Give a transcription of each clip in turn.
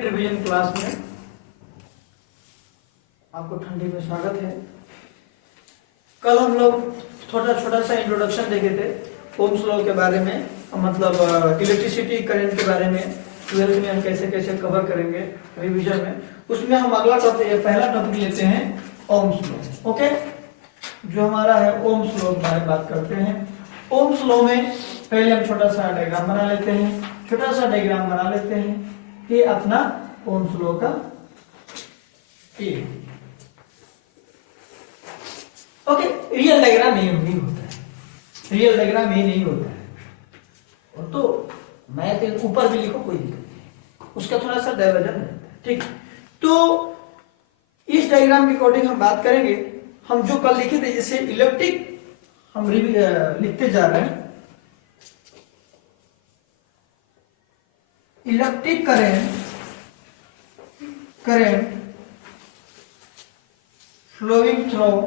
Revision class में आपको ठंडी में स्वागत है। कल हम लोग छोटा छोटा सा इंट्रोडक्शन देखे थे ओम्स लॉ के बारे में, मतलब इलेक्ट्रिसिटी करंट के बारे में 12th में हम कैसे कैसे कवर करेंगे रिवीजन में। उसमें हम अगला टॉपिक, पहला टॉपिक लेते हैं ओम्स लॉ। ओके, जो हमारा है ओम्स लॉ के बारे में बात करते हैं। ओम्स लॉ में पहले हम छोटा सा डायग्राम बना लेते हैं। छोटा सा डायग्राम बना लेते हैं, ये अपना ओम्स लॉ का ये। ओके, रियल डायग्राम नहीं होता है, रियल डायग्राम ये नहीं होता है। और तो मैं तो ऊपर भी लिखो कोई दिक्कत नहीं, उसका थोड़ा सा डाइवर्जन रहता है। ठीक, तो इस डायग्राम के अकॉर्डिंग हम बात करेंगे। हम जो कल लिखे थे, जैसे इलेक्ट्रिक हम लिखते जा रहे हैं, electric current flowing through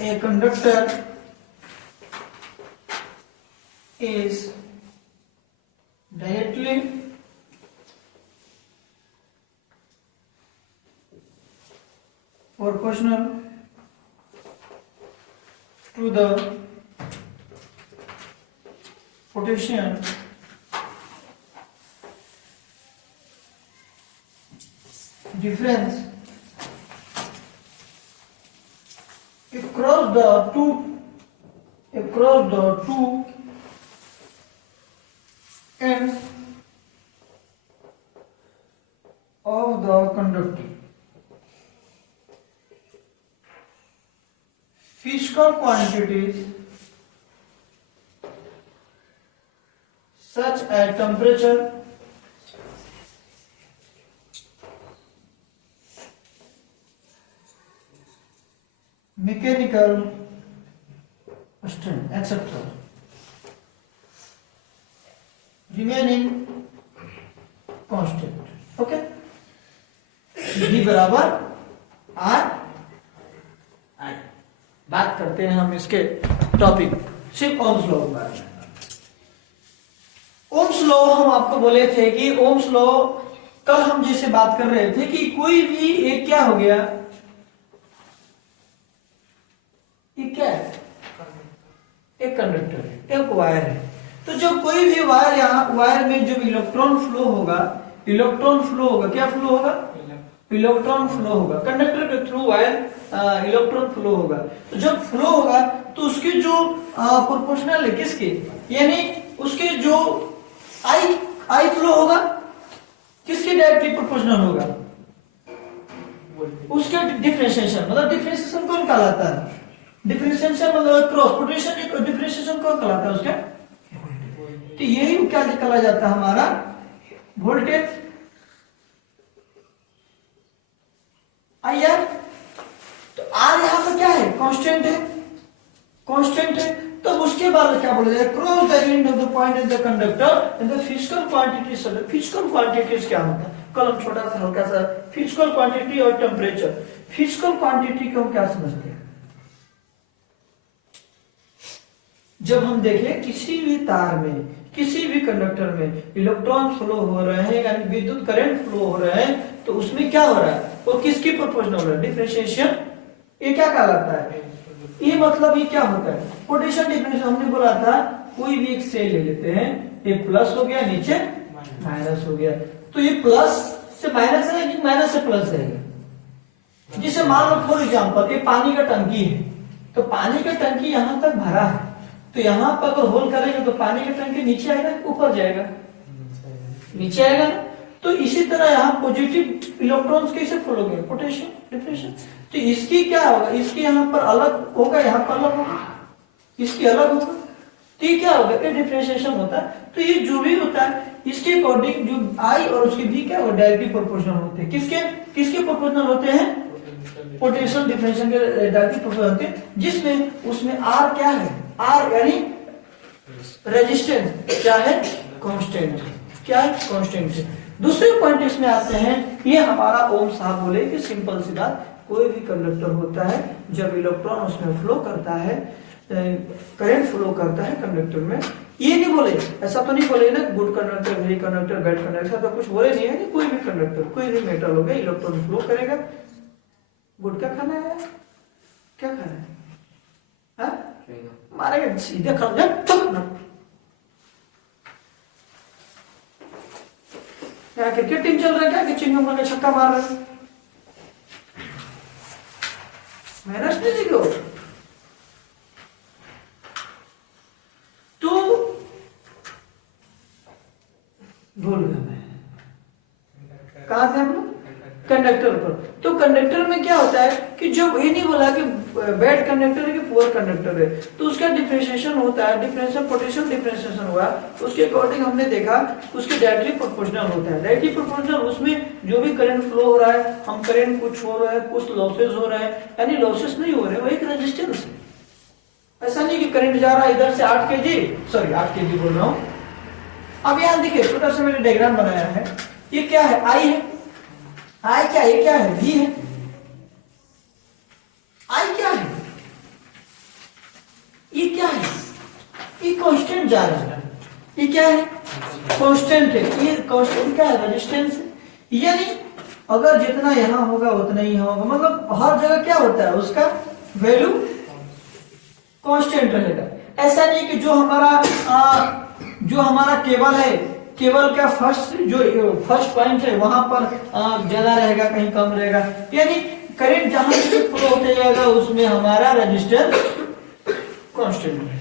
a conductor is directly proportional to the potential difference across the two ends of the conductor. Physical quantities such as temperature, mechanical strength, etc. remaining constant. Okay, V बराबर R I। बात करते हैं हम इसके topic सिर्फ Ohm's law के बारे में। ओम्स लॉ हम आपको बोले थे कि ओम्स लॉ कल हम जैसे बात कर रहे थे कि कोई भी एक क्या हो गया, ये क्या है, एक कंडक्टर है, एक वायर है। तो जब कोई भी वायर, यहाँ वायर में जब इलेक्ट्रॉन फ्लो होगा, क्या फ्लो होगा, इलेक्ट्रॉन फ्लो होगा। कंडक्टर के थ्रू वायर इलेक्ट्रॉन फ्लो होगा। तो जब फ्लो होगा तो उसकी जो प्रोपोर्शनल है किसकी, यानी उसके जो आई फ्लो होगा किसके डायरेक्टली प्रोपोर्शनल होगा, उसके डिफरेंशिएशन। मतलब डिफरेंशिएशन कौन कहलाता है, डिफरेंशिएशन मतलब क्रॉस पोटेंशियल डिफरेंशिएशन कौन कहलाता है उसका, तो यही क्या कहा जाता है हमारा वोल्टेज आई आर। तो आर यहाँ पर क्या है, कांस्टेंट है। तो उसके बाद क्या बोला जाए, cross the end of the point of the conductor and the physical quantities. Physical quantities क्या होता है, कल हम छोटा सा हल्का सा फिजिकल क्वांटिटी और टेम्परेचर। फिजिकल क्वांटिटी को हम क्या समझते हैं, जब हम देखें किसी भी तार में, किसी भी कंडक्टर में इलेक्ट्रॉन फ्लो हो रहे हैं, यानी विद्युत करंट फ्लो हो रहे हैं, तो उसमें क्या हो रहा है, वो किसकी प्रोपोर्शनल हो रहा है, डिफरेंशिएशन। ये क्या कहलाता है, ये मतलब ये क्या होता है, पोटेंशियल डिफरेंस। हमने बोला था कोई भी एक सेल ले लेते हैं, ये प्लस हो गया, नीचे माइनस हो गया। तो ये प्लस से माइनस है कि माइनस से प्लस है। जिसे मान लो फॉर एग्जाम्पल ये पानी का टंकी है, तो पानी का टंकी यहां तक भरा है, तो यहां पर अगर होल करेंगे तो पानी का टंकी नीचे आएगा, ऊपर जाएगा, नीचे आएगा ना। तो इसी तरह यहाँ पॉजिटिव इलेक्ट्रॉन्स कैसे फ्लो होंगे, पोटेंशियल डिफरेंशियल। तो इसकी क्या होगा, इसकी यहाँ पर अलग होगा, यहाँ पर अलग होगा, इसकी अलग होगा, तो ये क्या होगा, ये डिफरेंशिएशन होता है। तो ये जो भी होता है इसके अकॉर्डिंग जो आई और उसके बी क्या होगा, डायरेक्टली प्रोपोर्शनल होते हैं। किसके प्रोपोर्शनल होते हैं, पोटेंशियल डिफरेंशियल के डायरेक्टली प्रोपोर्शनल होते हैं। जिसमें उसमें आर क्या है, आर यानी रेजिस्टेंस क्या है, कांस्टेंट। क्या है, कांस्टेंट है। दूसरे पॉइंट इसमें आते हैं, ये हमारा ओम साहब बोले कि सिंपल सी बात, कोई भी कंडक्टर होता है, जब इलेक्ट्रॉन उसमें फ्लो करता है, करंट फ्लो करता है कंडक्टर में, ये नहीं बोले, ऐसा तो नहीं बोले ना good conductor, very conductor, bad conductor, ऐसा तो कुछ बोले नहीं है कि कोई भी कंडक्टर, कोई भी मेटल होगा इलेक्ट्रॉन फ्लो करेगा। गुड क्या खाना है, क्या खाना है, मारेगा सीधे खा जा ना। क्या क्रिकेट टीम चल रहा है क्या कि चिंगम का छक्का मार रहा है, मेहनत नहीं देखो। तो भूल गया मैं, कहा थे हम लोग, कंडक्टर पर। तो कंडक्टर में क्या होता है कि जो ये नहीं बोला कि बैड कंडक्टर है कि पुअर कंडक्टर है, तो उसका डिफरेंशिएशन होता है, डिफरेंशियल पोटेंशियल डिफरेंशिएशन हुआ, उसके अकॉर्डिंग हमने देखा उसके डायरेक्टली प्रोपोर्शनल होता है। डायरेक्टली प्रोपोर्शनल उसमें जो भी करंट फ्लो हो रहा है, हम करंट कुछ हो रहा है, कुछ लॉसेस हो रहा है, यानी लॉसेस नहीं हो रहे, वो एक रेजिस्टेंस है। ऐसा नहीं कि करंट जा रहा है इधर से 8 kg, सॉरी 8 kg बोल रहा हूं। अब यहां देखिए छोटा सा मैंने डायग्राम बनाया है, ये क्या है, आई है, आई क्या है, क्या है, वी है, आई क्या है, ये क्या है, ये कांस्टेंट जा रहा है, ये क्या है, कांस्टेंट है, ये कांस्टेंट क्या है, रेजिस्टेंस है। यानी अगर जितना यहां होगा उतना ही होगा, मतलब हर जगह क्या होता है उसका वैल्यू कांस्टेंट रहेगा। ऐसा नहीं कि जो हमारा केबल है, केबल का फर्स्ट पॉइंट है वहां पर ज्यादा रहेगा, कहीं कम रहेगा, यानी करंट जहां से फ्लो होते जाएगा उसमें हमारा रेजिस्टेंस कांस्टेंट है,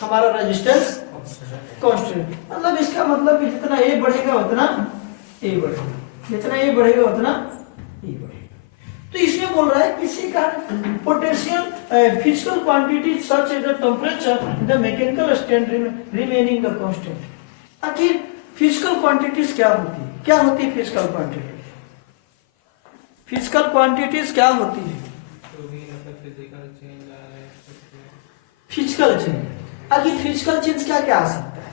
हमारा रेजिस्टेंस कांस्टेंट। मतलब इसका मतलब कि जितना ए बढ़ेगा उतना ए बढ़ेगा, जितना ए बढ़ेगा उतना ए बढ़ेगा। तो इसमें बोल रहा है किसी का potential physical quantity such as the temperature the mechanical state remaining the constant. आखिर फिजिकल क्वांटिटीज क्या होती है, क्या होती है फिजिकल क्वांटिटीज, फिजिकल क्वांटिटीज क्या होती है, फिजिकल चेंज। आखिर फिजिकल चेंज क्या क्या आ सकता है,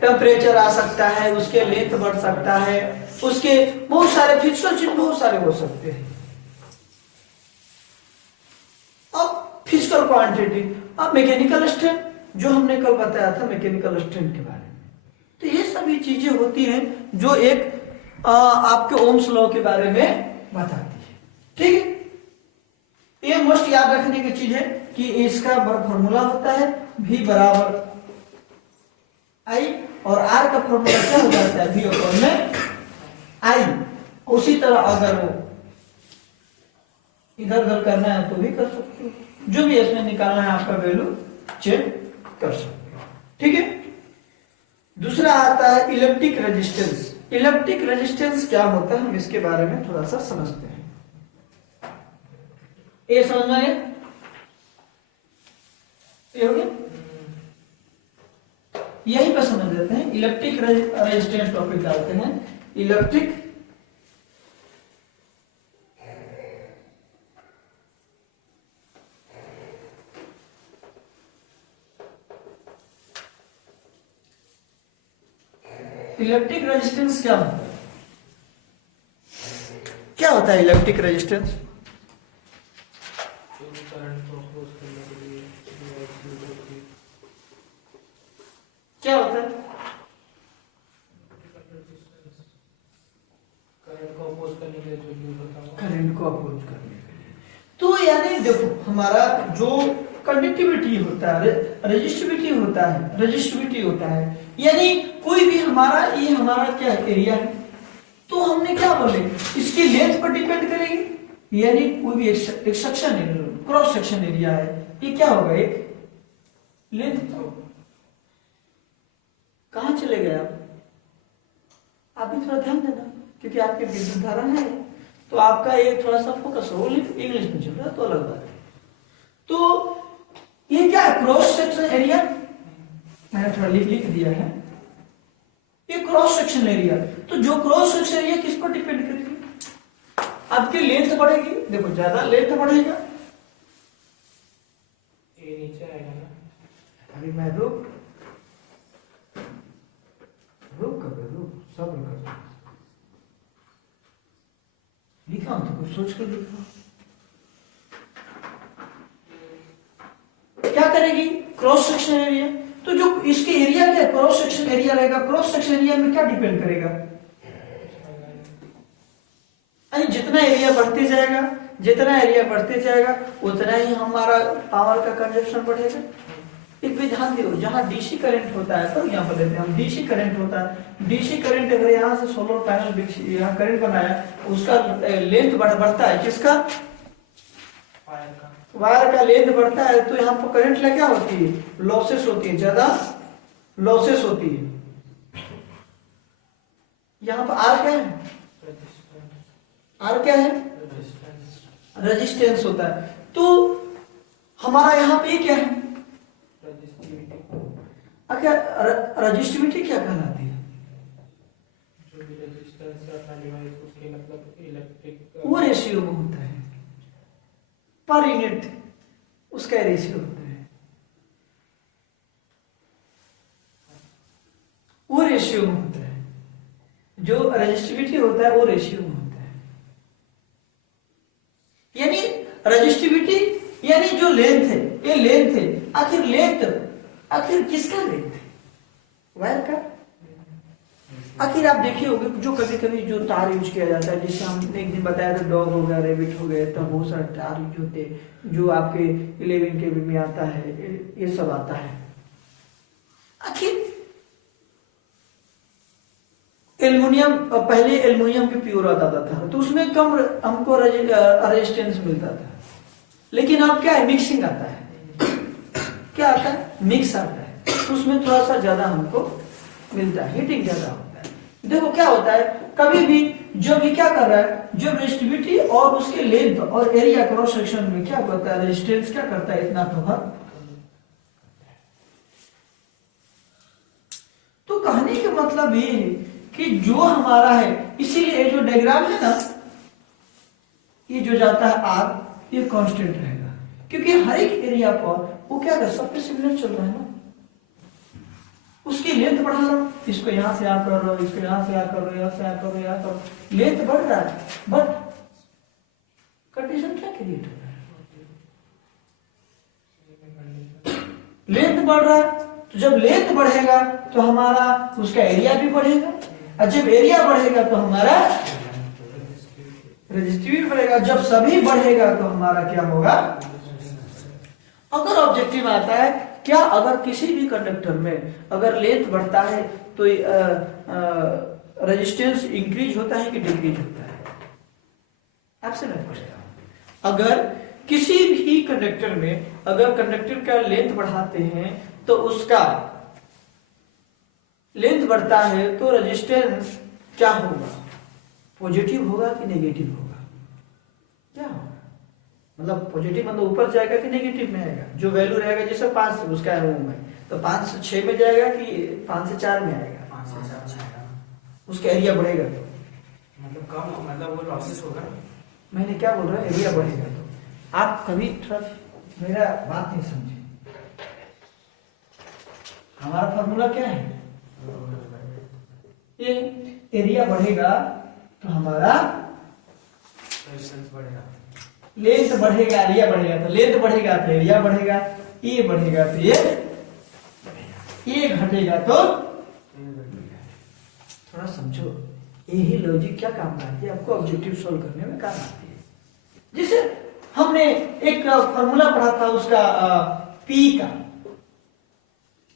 टेम्परेचर आ सकता है, उसके लेंथ बढ़ सकता है, उसके बहुत सारे फिजिकल चेंज बहुत सारे हो सकते हैं। अब फिजिकल क्वांटिटी, अब मैकेनिकल स्ट्रेंथ जो हमने कल बताया था मैकेनिकल स्ट्रेंथ के बारे में, तो ये सभी चीजें होती हैं जो एक आपके ओम्स लॉ के बारे में बताती है। ठीक है, ये मोस्ट याद रखने की चीज है कि इसका फॉर्मूला होता है V बराबर I, और R का फॉर्मूला क्या हो जाता है V अपॉन में I। उसी तरह अगर वो इधर उधर करना है तो भी कर सकते हो, जो भी इसमें निकालना है आपका वैल्यू चेक कर सकते हो। ठीक है, दूसरा आता है इलेक्ट्रिक रेजिस्टेंस। इलेक्ट्रिक रेजिस्टेंस क्या होता है हम इसके बारे में थोड़ा सा समझते हैं। ये समझ में ये हो गया, यही पर समझ लेते हैं। इलेक्ट्रिक रेजिस्टेंस टॉपिक डालते हैं, इलेक्ट्रिक इलेक्ट्रिक रेजिस्टेंस क्या होता है, क्या होता है इलेक्ट्रिक रेजिस्टेंस, क्या होता है, करंट को अपोज करने के लिए। तो यानी देखो हमारा जो कंडक्टिविटी होता है, रेजिस्टिविटी होता है, रेजिस्टिविटी होता है, यानी कोई भी हमारा ये हमारा क्या एरिया है, तो हमने क्या बोले इसकी लेंथ पर डिपेंड करेगी, यानी कोई भी एक सेक्शन क्रॉस सेक्शन एरिया है, ये क्या होगा एक लेंथ। कहां चले गए आप भी थोड़ा ध्यान देना, क्योंकि आपके विद्युत धारा है तो आपका ये थोड़ा सा फोकस हो, इंग्लिश में चल रहा है तो अलग बात है। तो ये क्या है क्रॉस सेक्शन एरिया, मैंने थोड़ा लिख दिया है, ये क्रॉस सेक्शन एरिया। तो जो क्रॉस सेक्शन एरिया किस पर डिपेंड करेगी, आपकी लेंथ बढ़ेगी, देखो ज्यादा लेंथ बढ़ेगा, ये नीचे आएगा ना, अभी मैं रुक सब लिखा हूं तो कुछ सोच कर लिखा। क्या करेगी क्रॉस सेक्शन एरिया। तो जो इसके एरिया क्या क्रॉस सेक्शन एरिया रहेगा, क्रॉस सेक्शन एरिया में क्या डिपेंड करेगा, जितना एरिया बढ़ते जाएगा, जितना एरिया बढ़ते जाएगा उतना ही हमारा पावर का कंजप्शन बढ़ेगा। एक भी ध्यान दो, जहां डीसी करंट होता है, तो यहाँ पर लेते हैं हम डीसी करंट होता है, डीसी करंट अगर यहाँ से सोलर पैनल यहाँ करंट बनाया, उसका लेंथ बढ़ता है, किसका, वायर का लेंथ बढ़ता है, तो यहाँ पर करंट क्या होती है, लॉसेस होती है, ज्यादा लॉसेस होती है। यहाँ पर आर क्या है, आर क्या है, रेजिस्टेंस होता है। तो हमारा यहाँ पे क्या है, क्या रजिस्टिविटी क्या कहलाती है, जो भी रेजिस्टेंस अपना डिवाइस उसके मतलब इलेक्ट्रिक वो रेशियो में होता है, पर यूनिट उसका रेशियो होता है, वो रेशियो में होता है, जो रजिस्टिविटी होता है वो रेशियो में होता है। यानी रजिस्टिविटी यानी जो लेंथ है, ये लेंथ है, आखिर लेंथ, आखिर किसका लेंथ है, वायर का। आखिर आप देखे होंगे जो कभी कभी जो तार यूज किया जाता है, जिससे हमने एक दिन बताया था, डॉग हो गया, रेबिट हो गया, तब बहुत सारे तार यूज होते हैं, जो आपके 11 kV में आता है, ये सब आता है। आखिर एल्युमिनियम, पहले एल्युमिनियम के प्योर आता था, तो उसमें कम हमको रेजिस्टेंस मिलता था, लेकिन अब क्या है, मिक्सिंग आता है, क्या आता है, मिक्स आता है, तो उसमें थोड़ा सा ज्यादा हमको मिलता है, हीटिंग ज्यादा होता है। देखो क्या होता है, कभी भी जो भी क्या कर रहा है, जो रेजिस्टिविटी और उसके लेंथ और एरिया क्रॉस सेक्शन में क्या करता है, रेजिस्टेंस क्या करता है, इतना तो कहने का मतलब ये है कि जो हमारा है, इसीलिए जो डायग्राम है ना, ये जो जाता है आर, ये कांस्टेंट रहेगा, क्योंकि हर एक एरिया पर वो क्या कर, सब पे सिग्नल चल रहा है ना, उसकी लेंथ बढ़ा रहा हूं, इसको यहां से यहां कर रहा हूं, इसको यहां से यहां कर रहा हूं, यहां से यहां कर रहा हूं, यहां कर रहा हूं, लेंथ बढ़ रहा है, बट कंडीशन क्या क्रिएट हो रहा है, लेंथ बढ़ रहा है। तो जब लेंथ बढ़ेगा तो हमारा उसका एरिया भी बढ़ेगा, और जब एरिया बढ़ेगा तो हमारा रेजिस्टिविटी बढ़ेगा, जब सभी बढ़ेगा तो हमारा क्या होगा। अगर ऑब्जेक्टिव आता है क्या, अगर किसी भी कंडक्टर में अगर लेंथ बढ़ता है तो रेजिस्टेंस इंक्रीज होता है कि डिक्रीज होता है, आपसे मैं पूछता हूं, अगर किसी भी कंडक्टर में अगर कंडक्टर का लेंथ बढ़ाते हैं तो उसका लेंथ बढ़ता है तो रेजिस्टेंस क्या होगा, पॉजिटिव होगा कि नेगेटिव होगा, क्या होगा, मतलब पॉजिटिव मतलब ऊपर जाएगा कि नेगेटिव में आएगा, जो वैल्यू रहेगा जैसे 5 से उसका है वो में, तो 5 से 6 में जाएगा कि 5 से 4 में आएगा, 5 से 4 जाएगा, उसका एरिया बढ़ेगा तो मतलब कम, मतलब वो लॉसेस होगा। मैंने क्या बोल रहा है, एरिया बढ़ेगा। तो आप कभी थोड़ा मेरा बात नहीं समझे, हमारा फॉर्मूला क्या है, ये एरिया बढ़ेगा तो हमारा रेजिस्टेंस बढ़ेगा, लेंथ बढ़ेगा, एरिया बढ़ेगा, तो लेंथ बढ़ेगा तो एरिया बढ़ेगा, ये बढ़ेगा तो ये घटेगा तो थोड़ा समझो, यही लॉजिक क्या काम आती है, आपको ऑब्जेक्टिव सोल्व करने में काम आती है। जैसे हमने एक फॉर्मूला पढ़ा था उसका पी का,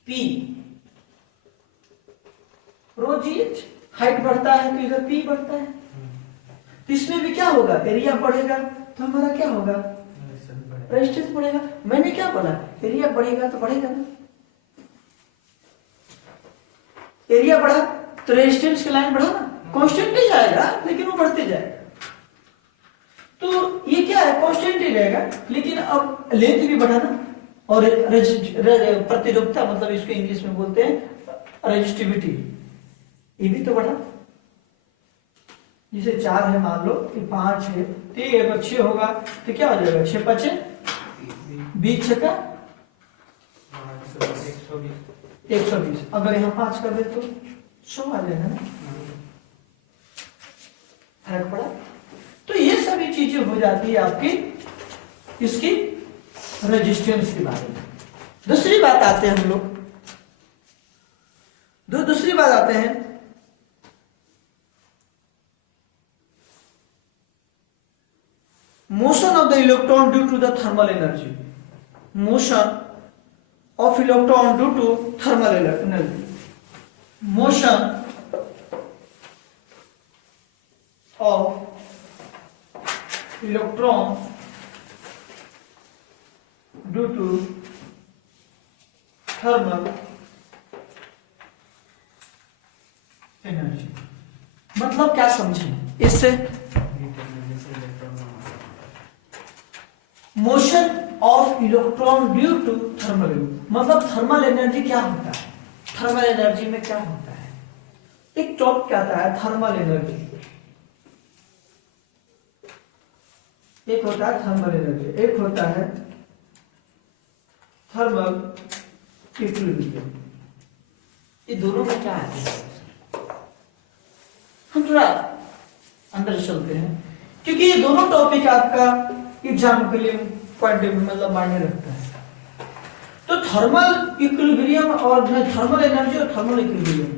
पी रोजीएच हाइट बढ़ता है तो इधर पी बढ़ता है, तो इसमें भी क्या होगा, एरिया बढ़ेगा तो हमारा क्या होगा, रेजिस्टेंस बढ़ेगा। मैंने क्या बोला, एरिया बढ़ेगा तो बढ़ेगा ना, एरिया बढ़ा तो रेजिस्टेंस की लाइन बढ़ा ना, कांस्टेंट ही जाएगा लेकिन वो बढ़ते जाएगा, तो ये क्या है, कांस्टेंट ही रहेगा, लेकिन अब लेंथ भी बढ़ा ना, और प्रतिरोधकता मतलब इसको इंग्लिश में बोलते हैं रेजिस्टिविटी, ये भी तो बढ़ा, जिसे 4 है मान लो कि 5 है, तो ये अगर 6 होगा तो क्या हो जाएगा, 6 5 20 6 का 120, अगर यहाँ 5 कर दे तो 100 आ जाएगा ना, फर्क पड़ा। तो ये सभी चीजें हो जाती है आपकी इसकी रेजिस्टेंस के बारे में। दूसरी बात आते हैं हम लोग, दूसरी बात आते हैं motion of the electron due to the thermal energy, motion of electron due to thermal energy, motion of electrons due to thermal energy. मतलब क्या समझें इससे? Motion of electron due to thermal energy, मतलब थर्मल एनर्जी क्या होता है, thermal energy में क्या होता है? एक टॉपिक क्या आता है थर्मल एनर्जी, एक होता है थर्मल एनर्जी, एक होता है थर्मल इक्विलिब्रियम। ये दोनों में क्या है हम थोड़ा अंदर चलते हैं, क्योंकि ये दोनों टॉपिक आपका एग्जाम के लिए पॉइंट मतलब मायने रखता है। तो थर्मल इक्विलिब्रियम और थर्मल एनर्जी और थर्मल इक्विलिब्रियम